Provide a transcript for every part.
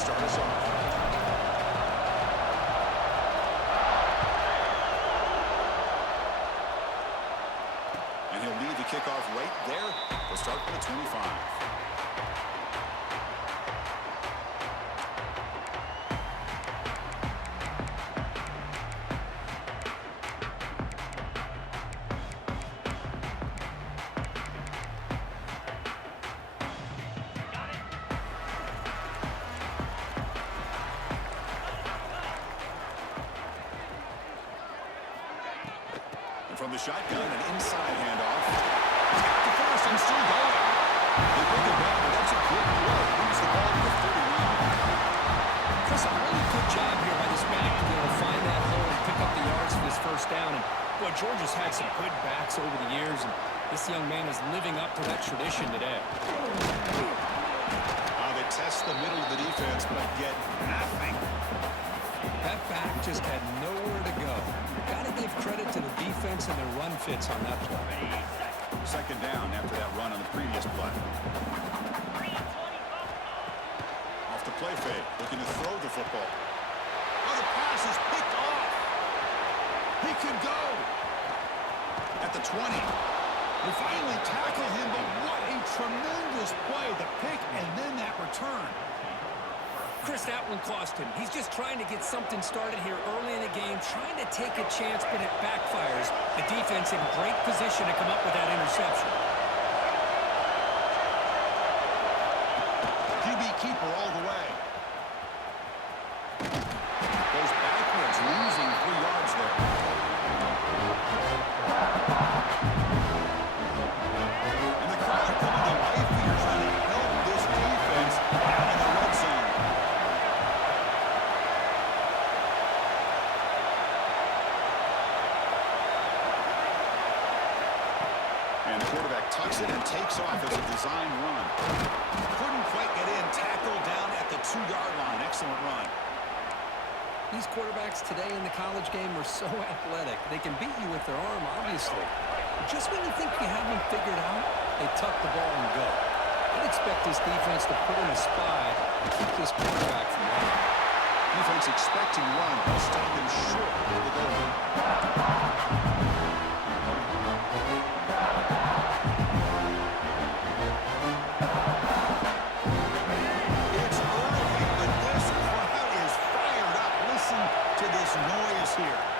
start us off. And he'll lead the kickoff right there. We'll start with the 25. From the shotgun, an inside handoff. He's got the first and still going. They bring it back, but that's a good play. Moves the ball to the 39. Chris, a really good job here by this back to be able to find that hole and pick up the yards for this first down. And boy, Georgia's had some good backs over the years, and this young man is living up to that tradition today. They test the middle of the defense, but get nothing. That back just had nowhere to go. Got to give credit to the defense and their run fits on that play. Second down after that run on the previous play. Off the play fake, looking to throw the football. Oh, the pass is picked off. He could go. At the 20. They finally tackle him, but what a tremendous play. The pick and then that return. Chris, that one cost him. He's just trying to get something started here early in the game, trying to take a chance, but it backfires. The defense in great position to come up with that interception. QB keeper all the way. Goes backwards, losing 3 yards there. And the crowd coming to life here trying to help this defense out in the red zone. And the quarterback tucks it and takes off as a design run. Couldn't quite get in. Tackled down at the 2-yard line. Excellent run. These quarterbacks today in the college game are so athletic. They can beat you with their arm, obviously. Just when you think you have them figured out, they tuck the ball and go. I'd expect this defense to put in a spy and keep this quarterback from running. Defense expecting run. They'll stop him short of the goal line.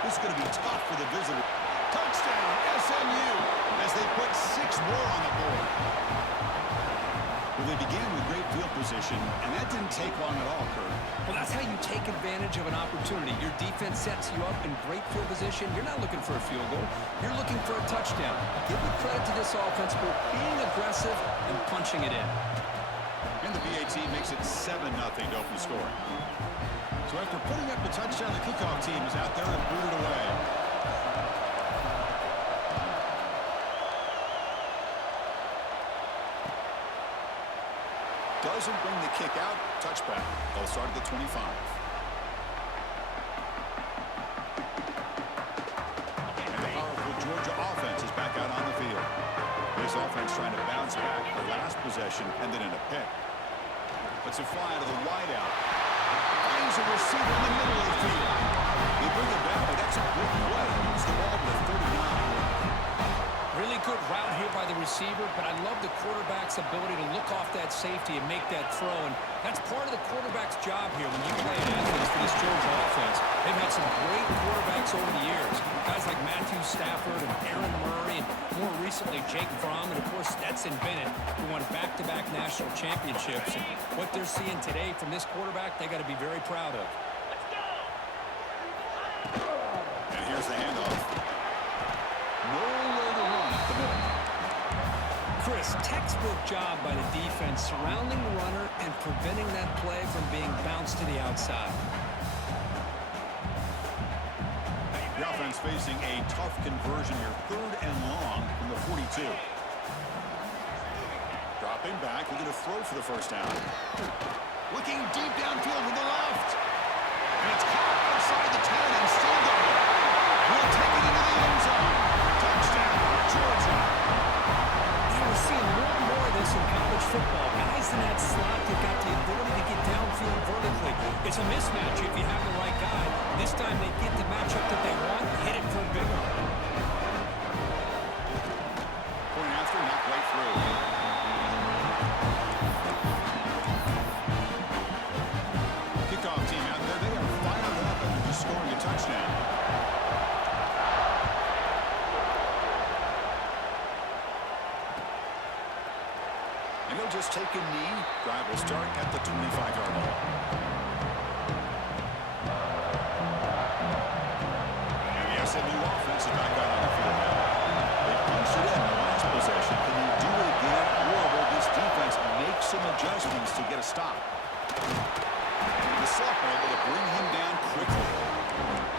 This is going to be tough for the visitor. Touchdown, SMU, as they put 6 more on the board. Well, they began with great field position, and that didn't take long at all, Kurt. Well, that's how you take advantage of an opportunity. Your defense sets you up in great field position. You're not looking for a field goal. You're looking for a touchdown. Give the credit to this offense for being aggressive and punching it in. And the BAT makes it 7-0 to open scoring. So after putting up the touchdown, the kickoff team is out there and booted away. Doesn't bring the kick out. Touchback. They'll start at the 25. And the powerful Georgia offense is back out on the field. This offense trying to bounce back the last possession and then in a pick. Puts a fly out of the wideout. Finds a receiver in the middle of the field. They bring it back, but that's a big play. Moves the ball to the 39. Really good route here by the receiver, but I love the quarterback's ability to look off that safety and make that throw. And that's part of the quarterback's job here when you play an athlete for this Georgia offense. They've had some great quarterbacks over the years. Guys like Matthew Stafford and Aaron Murray, and more recently Jake Fromm, and of course Stetson Bennett, who won back-to-back national championships. And what they're seeing today from this quarterback, they got to be very proud of. And here's the handoff. Nowhere to run at the middle. Chris, textbook job by the defense surrounding the runner and preventing that play from being bounced to the outside. The offense facing a tough conversion here. 3rd and long from the 42. Dropping back, looking to throw for the first down. Looking deep downfield with the left. And it's caught outside the 10 and still going. We'll take it into the end zone. Touchdown, Georgia. We're seeing more and more of this in college football. Guys in that slot that got the ability to get downfield vertically. It's a mismatch if you have the right guy. This time they get the matchup that they want, hit it for a big one. Point after, not right through. Kickoff team out there, they are fired up after just scoring a touchdown. And he'll just take a knee. Drive will start at the 25-yard line. And the SMU offense is back out on the field now. They punched it in the last possession. Can you do it again? Or will this defense make some adjustments to get a stop? The sophomore able to bring him down quickly.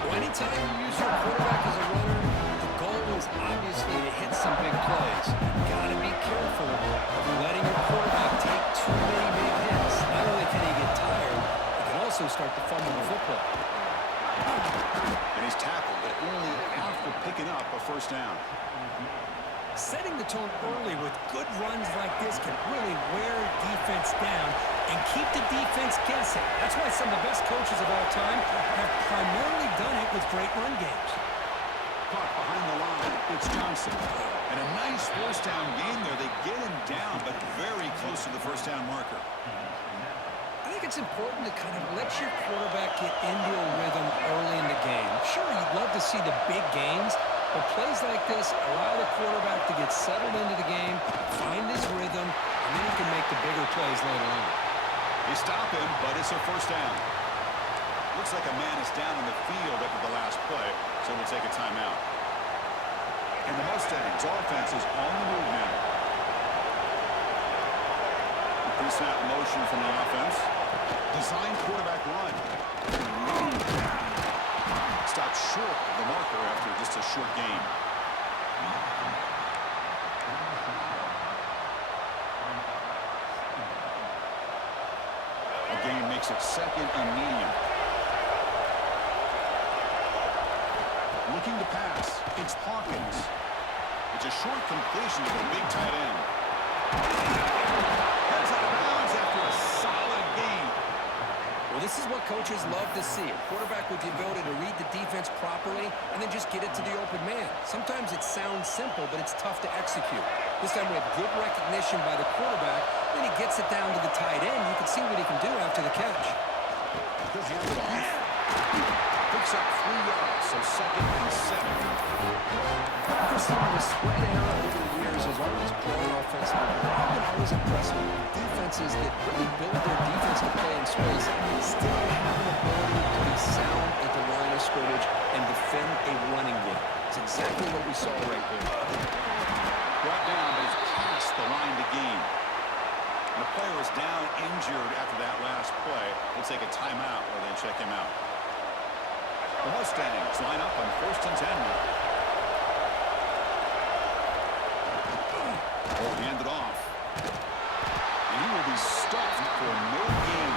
Well, anytime you use your quarterback as a runner, the goal is obviously to hit some big plays. You've got to be careful of letting your quarterback take too many big hits. Not only can he get tired, he can also start to fumble the football. And he's tackled, but only after picking up a first down. Setting the tone early with good runs like this can really wear defense down and keep the defense guessing. That's why some of the best coaches of all time have primarily done it with great run games. Caught behind the line, it's Johnson. And a nice first down gain there. They get him down, but very close to the first down marker. I think it's important to kind of let your quarterback get into a rhythm early in the game. Sure, you'd love to see the big gains, but plays like this allow the quarterback to get settled into the game, find his rhythm, and then he can make the bigger plays later on. They stop him, but it's a first down. Looks like a man is down in the field after the last play, so we'll take a timeout. And the Mustangs offense is on the move now. Pre-snap motion from the offense. Design quarterback run. Stopped short of the marker after just a short gain. The gain makes it second and medium. Looking to pass. It's Hawkins. It's a short completion to the big tight end. Heads out of bounds after a solid gain. Well, this is what coaches love to see. A quarterback with the ability to read the defense properly and then just get it to the open man. Sometimes it sounds simple, but it's tough to execute. This time we have good recognition by the quarterback. Then he gets it down to the tight end. You can see what he can do after the catch. He'll hand it off. Picks up 3 yards, so second and 7. Receiving the spread era over the years has always grown offensively. I've been always impressed with defenses that really build their defense to play in space, still have an ability to be sound at the line of scrimmage and defend a running game. It's exactly what we saw right there. Brought down, but it's past the line to gain. And the player is down injured after that last play. We'll take a timeout while they check him out. The Mustangs line up on first and 10 now. Hand it off. And he will be stuffed for no gain.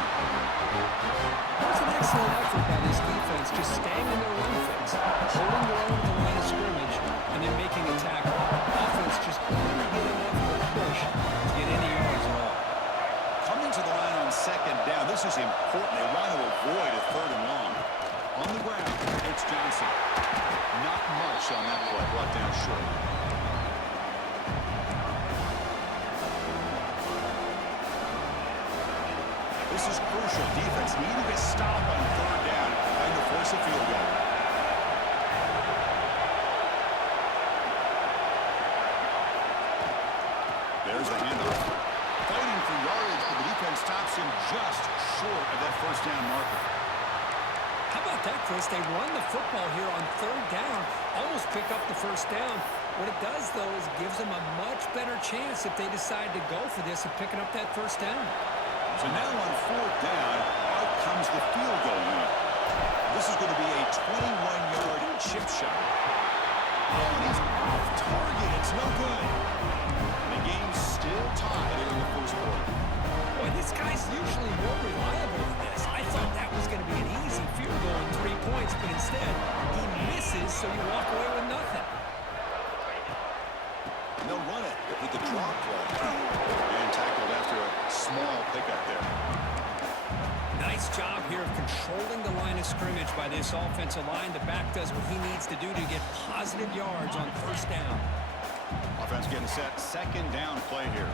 That was an excellent effort by this defense, just staying in their run fence, holding their own at the line of scrimmage, and then making a tackle. Offense just couldn't get enough of a push to get any yards at all. Coming to the line on second down. This is important. They want to avoid a third and long. On the ground, it's Johnson. Not much on that play. Brought down short. This is crucial. Defense needing a stop on third down, trying to force a field goal. There's the handoff. Fighting for yardage, but the defense stops him just short of that first down marker. How about that, Chris? They run the football here on third down, almost pick up the first down. What it does, though, is it gives them a much better chance if they decide to go for this of picking up that first down. So now on fourth down, out comes the field goal unit. This is going to be a 21-yard chip shot. And he's off target. It's no good. The game's still tied here in the first quarter. Boy, this guy's usually more reliable than this. I thought that was going to be an easy field goal and 3 points, but instead, he misses, so you walk away with nothing. And they'll run it with the draw play. And tackled after of scrimmage by this offensive line. The back does what he needs to do to get positive yards on first down. Offense getting set. Second down play here.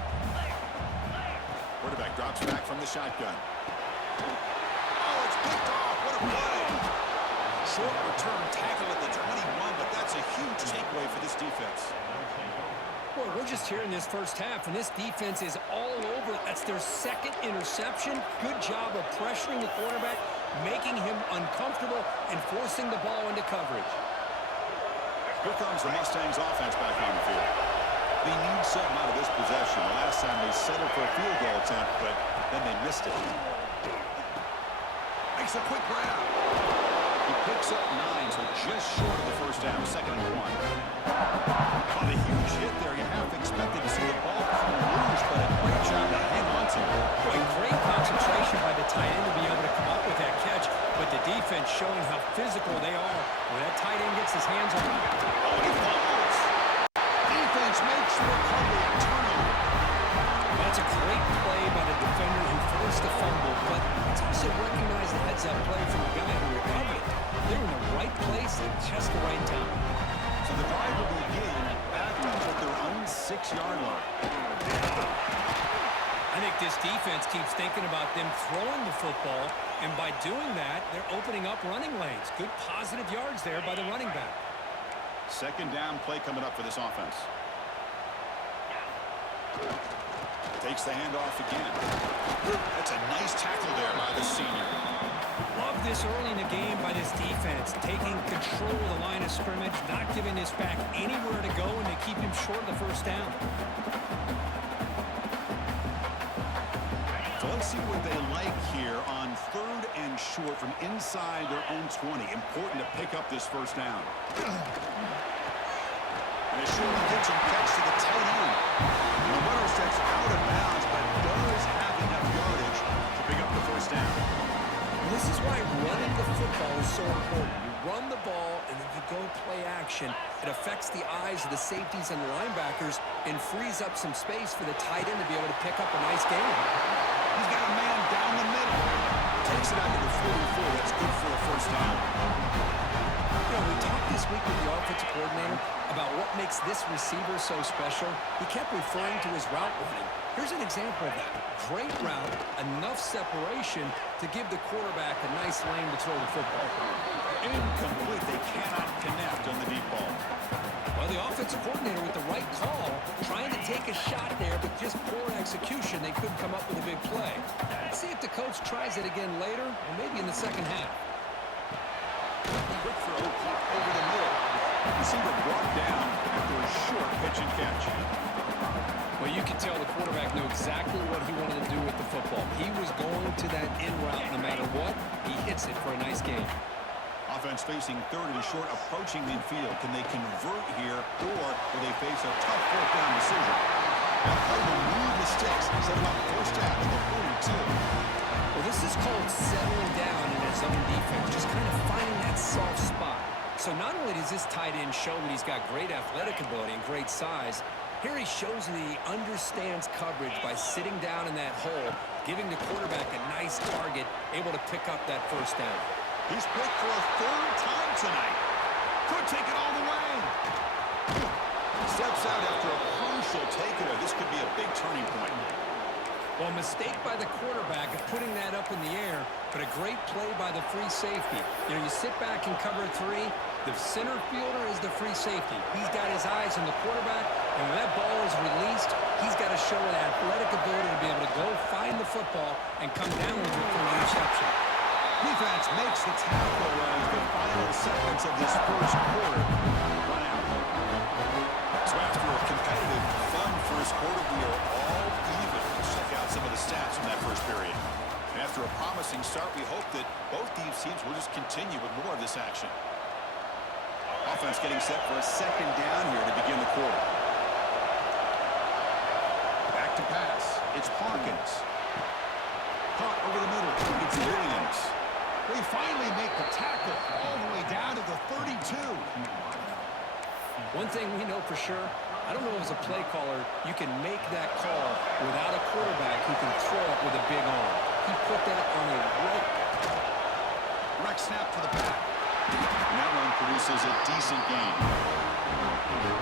Quarterback drops back from the shotgun. Oh, it's picked off. What a play. Short return tackle at the 21, but that's a huge takeaway for this defense. Boy, we're just here in this first half, and this defense is all over. That's their second interception. Good job of pressuring the quarterback, making him uncomfortable, and forcing the ball into coverage. Here comes the Mustangs offense back on the field. They need something out of this possession. Last time they settled for a field goal attempt, but then they missed it. Makes a quick grab. He picks up 9, so just short of the first down, 2nd and 1. On a huge hit there, you half expected to see the ball come loose, but a great job to hang on to. Boy, great concentration by the tight end to be able to come up with that catch, but the defense showing how physical they are when that tight end gets his hands on it. Oh, he fumbles. Defense makes the recovery and turnover. That's a great play by the defender who forced the fumble, but it's also recognized the heads-up play from the guy who recovered it. They're in the right place at just the right time. So the drive will begin backed up at their own 6-yard line. I think this defense keeps thinking about them throwing the football, and by doing that, they're opening up running lanes. Good positive yards there by the running back. Second down play coming up for this offense. Takes the handoff again. That's a nice tackle there by the senior. Love this early in the game by this defense, taking control of the line of scrimmage, not giving this back anywhere to go, and to keep him short of the first down. So let's see what they like here on 3rd and short from inside their own 20. Important to pick up this first down. And a short pitch and catch to the tight end. And the runner steps out of bounds, but does have enough yardage to pick up the first down. This is why running the football is so important. You run the ball, and then you go play action. It affects the eyes of the safeties and the linebackers and frees up some space for the tight end to be able to pick up a nice game. He's got a man down the middle. Takes it out to the 44. That's good for a first down. You know, we talked this week with the offensive coordinator about what makes this receiver so special. He kept referring to his route running. Here's an example of that. Great route, enough separation to give the quarterback a nice lane to throw the football. Incomplete. They cannot connect on the deep ball. Well, the offensive coordinator with the right call, trying to take a shot there, but just poor execution. They couldn't come up with a big play. Let's see if the coach tries it again later, or maybe in the second half. Quick throw over the middle. Receiver brought down after a short pitch and catch. Well, you can tell the quarterback knew exactly what he wanted to do with the football. He was going to that in route no matter what. He hits it for a nice game. Offense facing 3rd and short, approaching midfield. Can they convert here, or will they face a tough 4th down decision? That play will move the sticks. Set them up first down to the 42. Well, this is called settling down in his own defense, just kind of finding that soft spot. So not only does this tight end show that he's got great athletic ability and great size, here he shows that he understands coverage by sitting down in that hole, giving the quarterback a nice target, able to pick up that first down. He's picked for a 3rd time tonight. Could take it all the way. Steps out after a crucial takeaway. This could be a big turning point. Well, a mistake by the quarterback of putting that up in the air, but a great play by the free safety. You know, you sit back and cover 3. The center fielder is the free safety. He's got his eyes on the quarterback, and when that ball is released, he's got to show an athletic ability to be able to go find the football and come down with it for an interception. Defense makes the tackle as the final seconds of this first quarter run out. So after a competitive, fun first quarter, we are all even. Let's check out some of the stats from that first period. And after a promising start, we hope that both these teams will just continue with more of this action. Offense getting set for a 2nd down here to begin the quarter. Back to pass. It's Hawkins. Caught over the middle. It's Williams. They finally make the tackle all the way down to the 32. One thing we know for sure, I don't know as a play caller, you can make that call without a quarterback who can throw it with a big arm. He put that on a rope. Direct snap to the back. And that one produces a decent gain.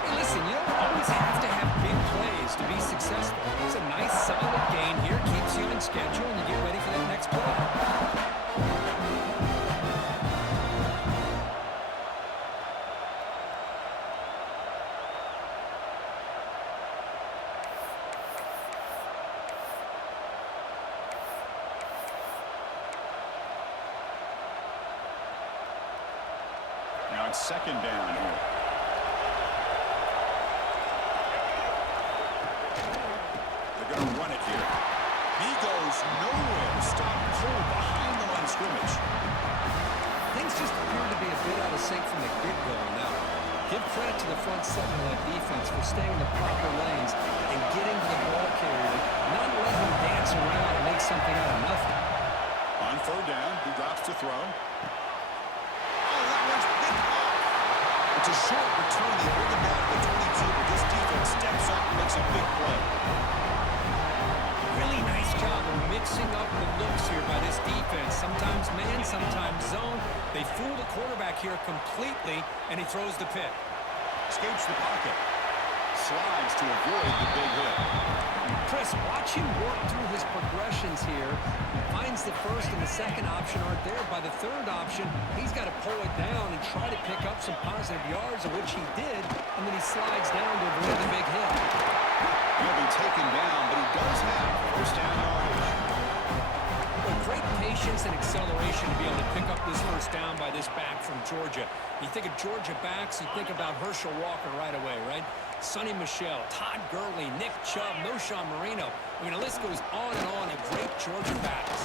Hey, listen, you don't always have to have big plays to be successful. It's a nice, solid gain here. Keeps you on schedule, and you get ready for that next play. Now it's second down here. They're going to run it here. He goes nowhere. Stop cold behind the line of scrimmage. Things just appear to be a bit out of sync from the get-go now. Give credit to the front seven of that defense for staying in the proper lanes and getting to the ball carrier, not letting him dance around and make something out of nothing. On third down, he drops to throw. It's a short return. They bring him down to the 22, but this defense steps up and makes a big play. Really nice job of mixing up the looks here by this defense. Sometimes man, sometimes zone. They fool the quarterback here completely, and he throws the pick. Escapes the pocket. Slides to avoid the big hit. Chris, watch him work through his progressions here. Finds the first and the second option aren't there. By the third option, he's got to pull it down and try to pick up some positive yards, of which he did, and then he slides down to avoid the big hit. He'll be taken down, but he does have first down yardage. Well, great patience and acceleration to be able to pick up this first down by this back from Georgia. You think of Georgia backs, you think about Herschel Walker right away, right? Sonny Michel, Todd Gurley, Nick Chubb, Noshawn Marino. I mean, the list goes on and on of great Georgia backs.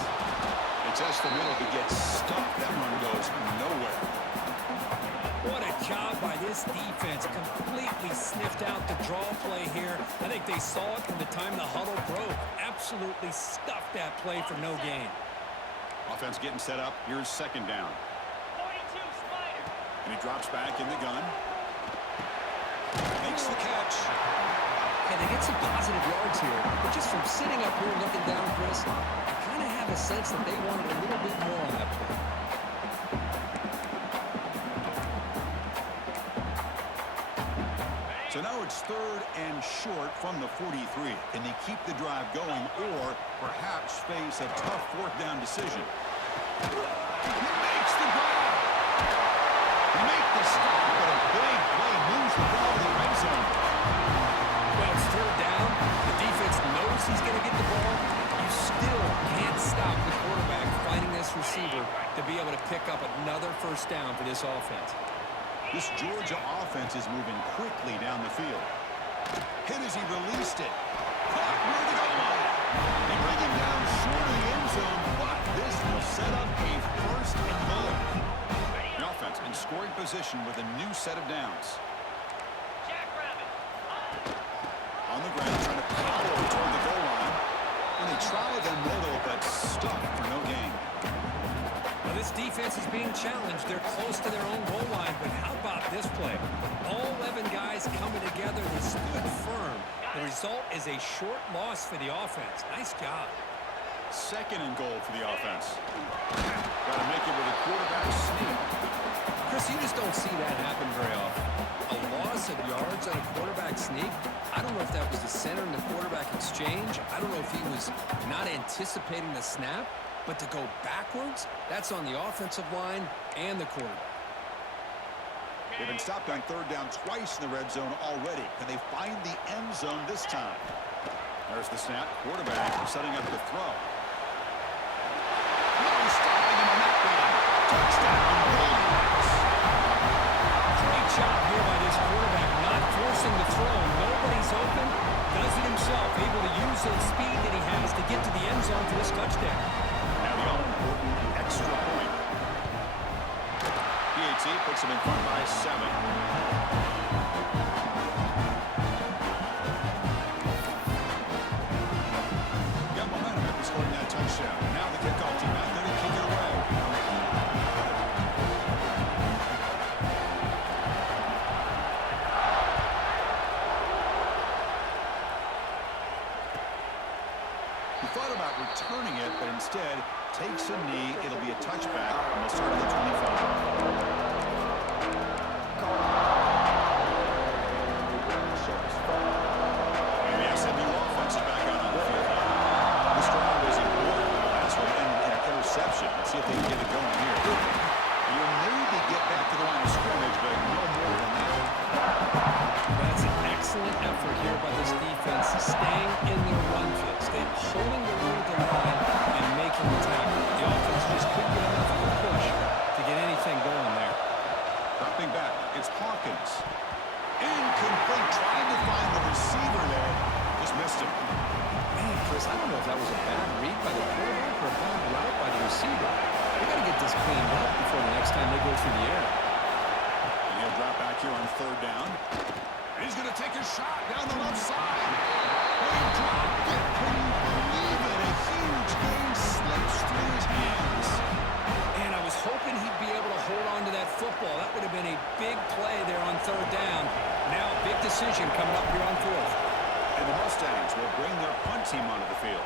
It's us the middle to get stuck. That one goes nowhere. What a job by this defense. Completely sniffed out the draw play here. I think they saw it from the time the huddle broke. Absolutely stuffed that play for no gain. Offense getting set up. Here's second down. And he drops back in the gun. Makes the catch. And they get some positive yards here. But just from sitting up here looking down, Chris, I kind of have a sense that they wanted a little bit more on that play. So now it's third and short from the 43. Can they keep the drive going or perhaps face a tough fourth down decision? He makes the grab. Make the stop, but a big play moves the ball to the red zone. Well, it's third down. The defense knows he's going to get the ball. You still can't stop the quarterback finding this receiver to be able to pick up another first down for this offense. This Georgia offense is moving quickly down the field. Hit as he released it. Caught near the goal line. They bring him down short of the end zone, but this will set up a first and goal. The offense in scoring position with a new set of downs. On the ground, trying to power toward the goal line. When they try the middle, but stuck for no gain. Now, this defense is being challenged. They're close to their own goal line, but how about this play? All 11 guys coming together. They stood firm. The result is a short loss for the offense. Nice job. Second and goal for the offense. Got to make it with a quarterback sneak. Chris, you just don't see that happen very often. A loss of yards on a quarterback sneak. I don't know if that was the center in the quarterback exchange. I don't know if he was not anticipating the snap. But to go backwards, that's on the offensive line and the quarterback. They've been stopped on third down twice in the red zone already. Can they find the end zone this time? There's the snap. Quarterback setting up the throw. No stopping him on that one. Touchdown, Bulldogs. Great job here by this quarterback, not forcing the throw. Nobody's open. Does it himself, able to use the speed that he has to get to the end zone for this touchdown. Now the all-important extra point. PAT puts him in front by 7. Got momentum after scoring that touchdown. Now the kickoff team out there to kick it away. He thought about returning it, but instead takes a knee. It'll be a touchback, and we'll start at the 25. And the SMU offense is back out on the field now. This drive was important. The last one ended in an interception. Let's see if they can get it going here. You'll maybe get back to the line of scrimmage, but no more than that. That's an excellent effort here by this defense, staying in their run fit, staying holding the room at the line and making the tackle. The offense just couldn't get enough of a push to get anything going there. Dropping back, it's Hawkins. Incomplete, trying to find the receiver there. Just missed him. Man, Chris, I don't know if that was a bad read by the quarterback or a bad route by the receiver. They got to get this cleaned up before the next time they go through the air. And he'll drop back here on third down. And he's going to take a shot down the left side. He dropped it. Can you believe it? A huge gain slips through his hands. And I was hoping he'd be able to hold on to that football. That would have been a big play there on third down. Now a big decision coming up here on fourth. And the Mustangs will bring their punt team onto the field.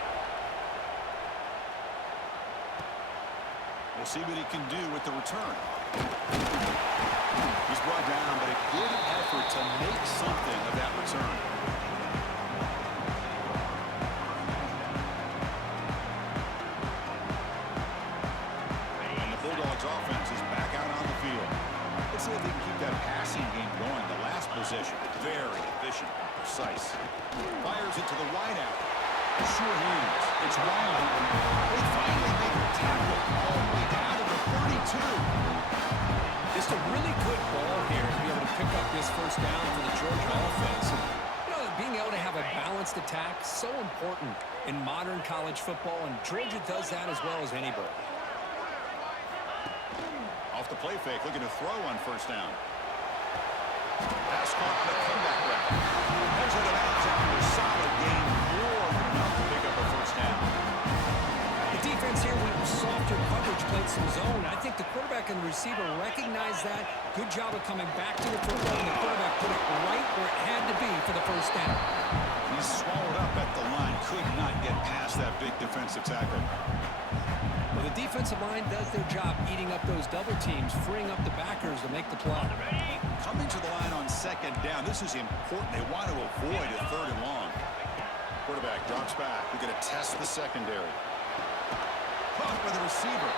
We'll see what he can do with the return. He's brought down, but a good effort to make something of that return. And the Bulldogs offense is back out on the field. Let's see if they can keep that passing game going. The last possession, very efficient and precise. Fires it to the wideout. Sure hands. It's wild. They finally make the tackle all the way down to the 32. Just a really good ball here to be able to pick up this first down for the Georgia offense. And, you know, being able to have a balanced attack, so important in modern college football, and Georgia does that as well as anybody. Off the play fake, looking to throw on first down. Pass caught on a comeback route. There's an out after a solid gain, more than enough to pick up a first down. The defense here with softer coverage played some zone. I think the quarterback and the receiver recognized that. Good job of coming back to the football, and the quarterback put it right where it had to be for the first down. He's swallowed up at the line, could not get past that big defensive tackle. Well, the defensive line does their job eating up those double teams, freeing up the backers to make the play. Coming to the line on second down, this is important. They want to avoid a third and long. Quarterback drops back. We're going to test the secondary. Caught by the receiver.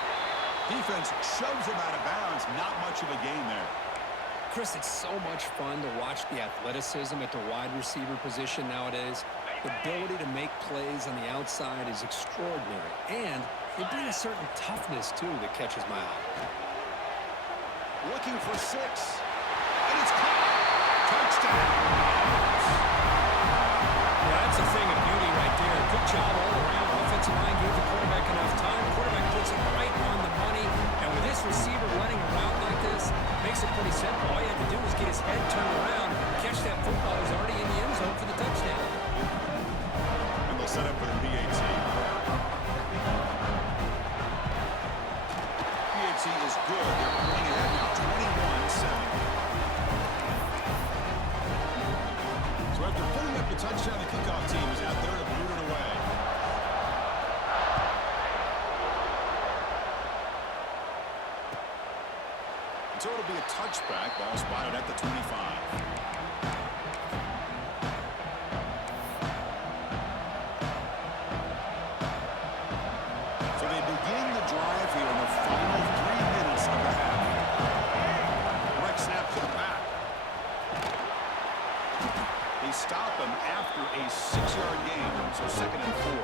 Defense shoves him out of bounds. Not much of a gain there. Chris, it's so much fun to watch the athleticism at the wide receiver position nowadays. The ability to make plays on the outside is extraordinary. And they bring a certain toughness, too, that catches my eye. Looking for 6. And it's caught. Touchdown. Yeah, that's a thing of beauty right there. Good job all around. Offensive line gave the quarterback enough time. Quarterback puts it right on the money. And with this receiver running around like this, makes it pretty simple. All you have to do is get his head turned around, catch that football. He's already in the end zone for the touchdown. And they'll set up for the PAT. PAT is good. They're pulling ahead now, 21-7. So after putting up the touchdown, the kickoff team is out there to boot it away. So it'll be a touchback. Ball spotted at the 25. So they begin the drive here in the final 3 minutes of the half. Direct snap to the back. They stop him after a 6-yard gain, so 2nd and 4.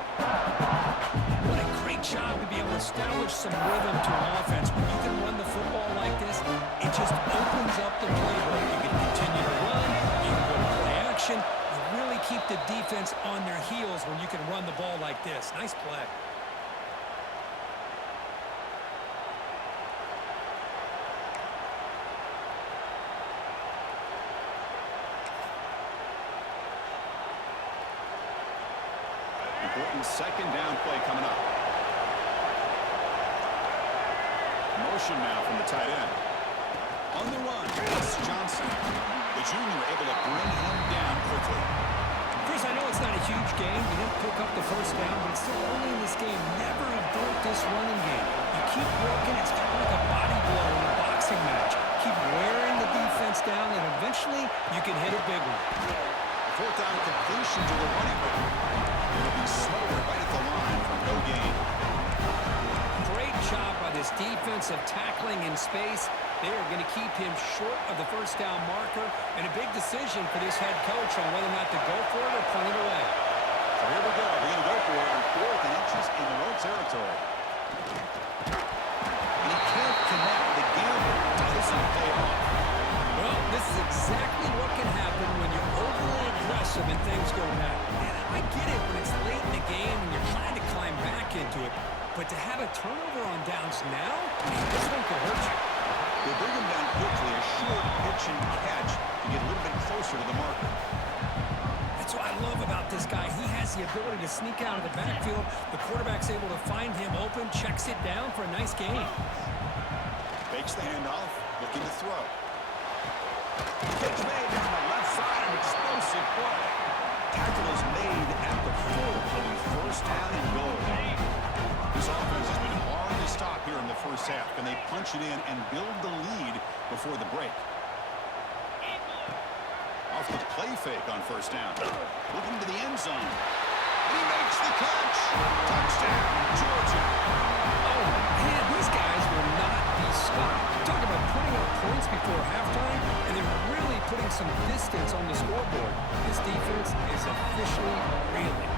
What a great job to be able to establish some rhythm to an offense. When you can run the football like this, it just opens up the playbook. You can continue to run, you can go to play action. You really keep the defense on their heels when you can run the ball like this. Nice play. Important 2nd down play coming up. Motion now from the tight end. On the run, it's Johnson. The junior able to bring him down quickly. Chris, I know it's not a huge gain. You didn't pick up the first down, but it's still this running game. You keep working, it's kind of like a body blow in a boxing match. Keep wearing the defense down, and eventually you can hit a big one. Fourth down completion to the running back. It'll be smothered right at the line for no gain. Great job by this defense of tackling in space. They are going to keep him short of the first down marker, and a big decision for this head coach on whether or not to go for it or punt it away. So here we go. They're going to go for it on 4th and inches in their own territory. And he can't connect. The gamble doesn't pay off. Well, this is exactly what can happen when you're overly aggressive and things go bad. And I get it when it's late in the game and you're trying to climb back into it. But to have a turnover on downs now, this one could hurt you. They bring him down quickly, a short pitch and catch to get a little bit closer to the marker. That's what I love about this guy. He has the ability to sneak out of the backfield. The quarterback's able to find him open, checks it down for a nice gain. Fakes the handoff, looking to throw. Pitch made down the left side, an explosive play. Tackle is made at the 4. It'll be first down and goal. This offense has been hard to stop here in the first half. Can they punch it in and build the lead before the break? Off the play fake on first down. Looking to the end zone. And he makes the catch. Touchdown, Georgia. Oh, man, these guys will not be stopped. Talk about putting up points before halftime and then really putting some distance on the scoreboard. This defense is officially reeling.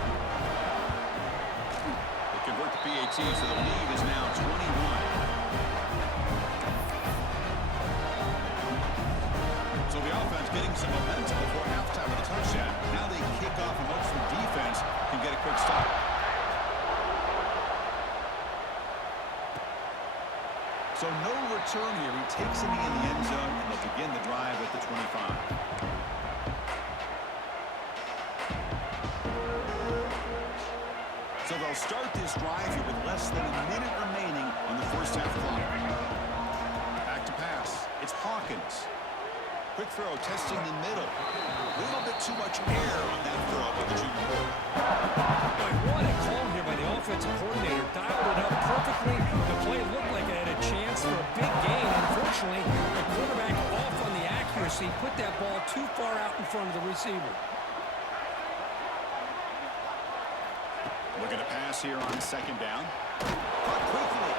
They convert the PAT, so the lead is now 21. So the offense getting some momentum before halftime with a touchdown. Now they kick off and hopes the defense can get a quick stop. So no return here. He takes it in the end zone, and they'll begin the drive at the 25. So they'll start this drive here with less than a minute remaining on the first half clock. Back to pass. It's Hawkins. Quick throw, testing the middle. A little bit too much air on that throw by the junior quarterback. Boy, what a call here by the offensive coordinator. Dialed it up perfectly. The play looked like it had a chance for a big gain. Unfortunately, the quarterback off on the accuracy, put that ball too far out in front of the receiver. Looking to pass here on second down. Caught quickly.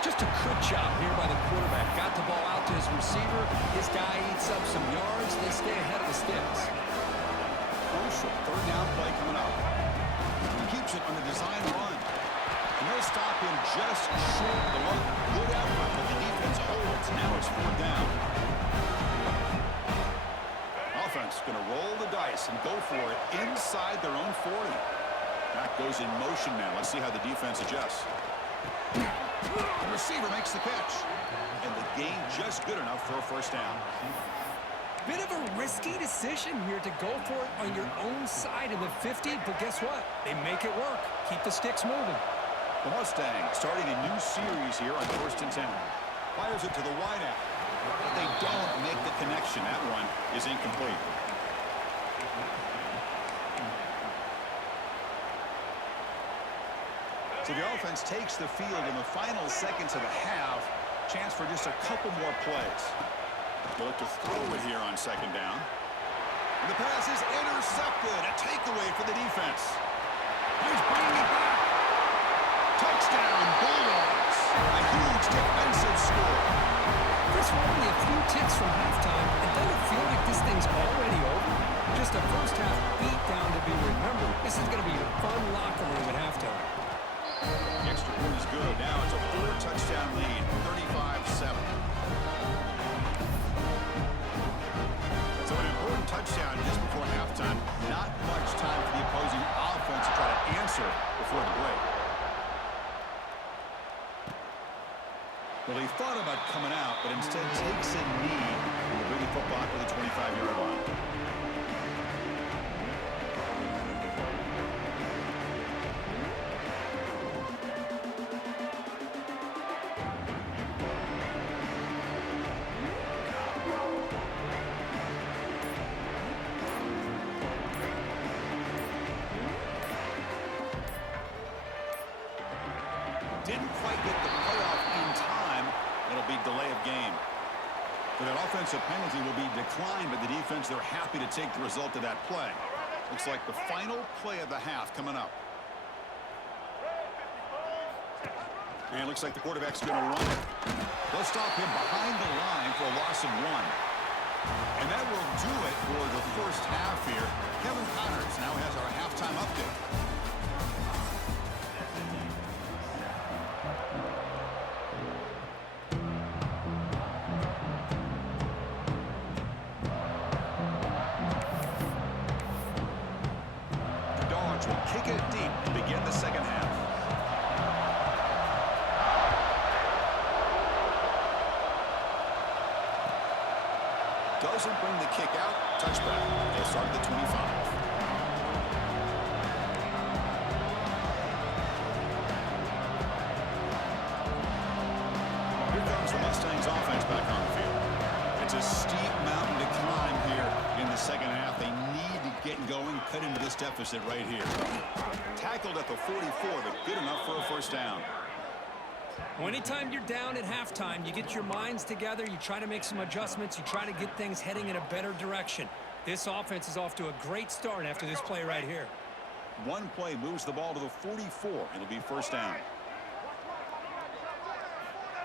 Just a good job here by the quarterback. Got the ball out to his receiver. His guy eats up some yards. They stay ahead of the sticks. Crucial third down play coming up. He keeps it on the design run. And they'll stop him just short of the mark. Good effort, but the defense holds. Now it's fourth down. Offense going to roll the dice and go for it inside their own 40. That goes in motion now. Let's see how the defense adjusts. The receiver makes the catch. And the gain just good enough for a first down. Bit of a risky decision here to go for it on your own side of the 50, but guess what? They make it work. Keep the sticks moving. The Mustangs starting a new series here on 1st and 10. Fires it to the wideout. But they don't make the connection. That one is incomplete. So the offense takes the field in the final seconds of the half. Chance for just a couple more plays. They'll look to throw it here on second down. And the pass is intercepted. A takeaway for the defense. He's bringing it back. Touchdown, Bulldogs. A huge defensive score. Chris, we're only a few ticks from halftime, and doesn't it feel like this thing's already over? Just a first half beatdown to be remembered. This is going to be a fun locker room at halftime. The extra point is good. Now it's a 4-touchdown lead, 35-7. So an important touchdown just before halftime. Not much time for the opposing offense to try to answer before the break. Well, he thought about coming out, but instead takes a knee and bring the football to the 25-yard line. didn't quite get the playoff in time. It'll be delay of game. So that offensive penalty will be declined by the defense. They're happy to take the result of that play. Looks like the final play of the half coming up. And it looks like the quarterback's going to run it. They'll stop him behind the line for a loss of 1. And that will do it for the first half here. Kevin Connors now has our halftime update. Will kick it deep to begin the second half. Doesn't bring the kick out. Touchback. They'll start at the 25. Here comes the Mustangs offense back on the field. It's a steep mountain to climb here in the second half. They need to get going, cut into this deficit right here. Tackled at the 44, but good enough for a first down. Well, anytime you're down at halftime, you get your minds together, you try to make some adjustments, you try to get things heading in a better direction. This offense is off to a great start after this play right here. One play moves the ball to the 44, and it'll be first down.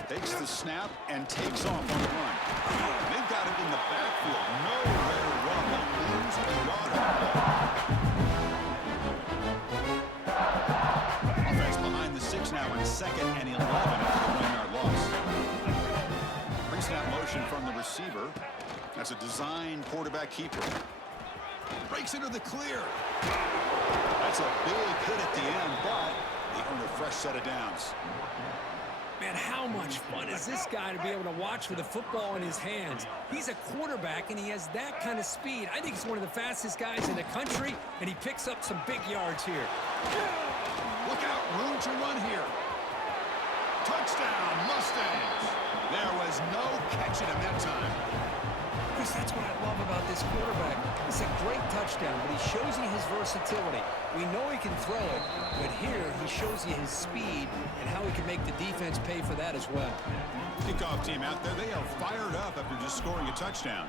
Takes the snap and takes off on the run. They've got it in the backfield. Nowhere to run. They'll lose the yard on the ball. Offense behind the 6 now in 2nd and 11 after the 1-yard loss. Pre-snap motion from the receiver. That's a design quarterback keeper. Breaks into the clear. That's a big hit at the end, but they earn a fresh set of downs. Man, how much fun is this guy to be able to watch with a football in his hands? He's a quarterback, and he has that kind of speed. I think he's one of the fastest guys in the country, and he picks up some big yards here. Look out, room to run here. Touchdown, Mustangs. There was no catching him that time. Chris, that's what I love about this quarterback. It's a great touchdown, but he shows you his versatility. We know he can throw it, but here he shows you his speed and how he can make the defense pay for that as well. Kickoff team out there, they are fired up after just scoring a touchdown.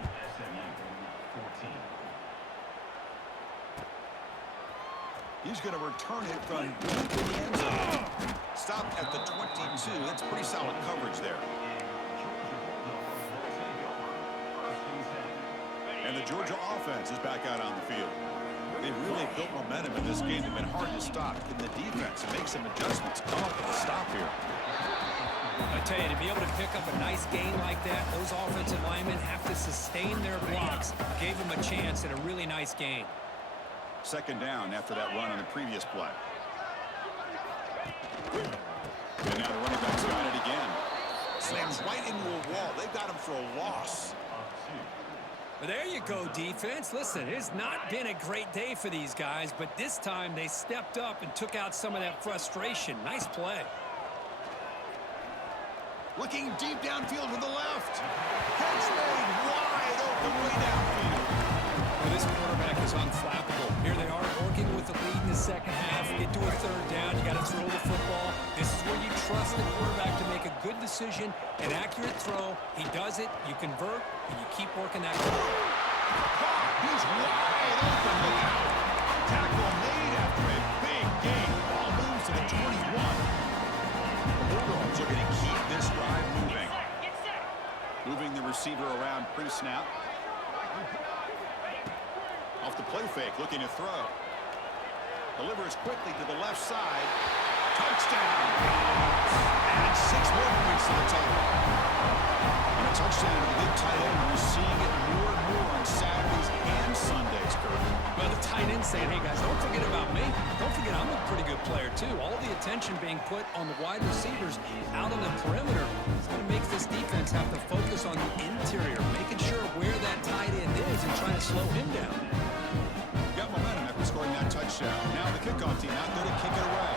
He's going to return it from deep in the end zone. Stopped at the 22. That's pretty solid coverage there. And the Georgia offense is back out on the field. They really built momentum in this game. They've been hard to stop. Can the defense make some adjustments? Come up with a stop here. I tell you, to be able to pick up a nice gain like that, those offensive linemen have to sustain their blocks. Gave them a chance at a really nice gain. Second down after that run on the previous play. And now the running back's got it again. Slams right into a wall. They've got him for a loss. Well, there you go, defense. Listen, it's not been a great day for these guys, but this time they stepped up and took out some of that frustration. Nice play. Looking deep downfield to the left. Catch made wide open way downfield. Well, this quarterback is unflappable. Here they are working with the lead in the second half. Get to a third down. You got to throw the football. This is where you trust the quarterback to make a good decision, an accurate throw. He does it. You convert, and you keep working that clock. He's wide open. Look out. Tackle made after a big gain. Ball moves to the 21. The Bulldogs are going to keep this drive moving. Moving the receiver around pre-snap. Off the play fake, looking to throw. Delivers quickly to the left side. Touchdown. And 6 more points to the total. And a touchdown to the big tight end. We're seeing it more and more on Saturdays and Sundays, Kurt. Well, the tight end saying, hey, guys, don't forget about me. Don't forget I'm a pretty good player, too. All the attention being put on the wide receivers out on the perimeter. It's going to make this defense have to focus on the interior, making sure where that tight end is and trying to slow him down. Got momentum after scoring that touchdown. Now the kickoff team out there to kick it away.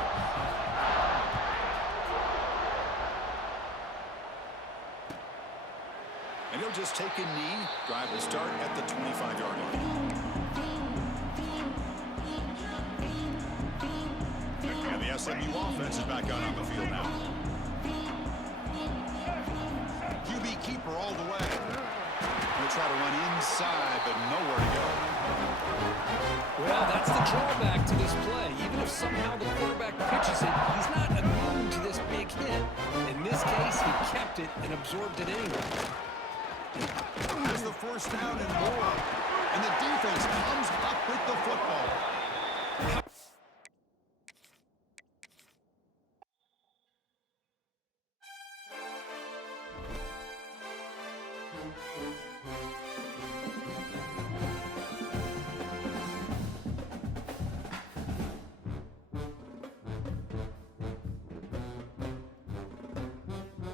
And he'll just take a knee. Drive will start at the 25-yard line. And the SMU offense is back out on the field now. QB keeper all the way. He'll try to run inside, but nowhere to go. Well, that's the drawback to this play. Even if somehow the quarterback pitches it, he's not immune to this big hit. In this case, he kept it and absorbed it anyway. There's the first down and more. And the defense comes up with the football.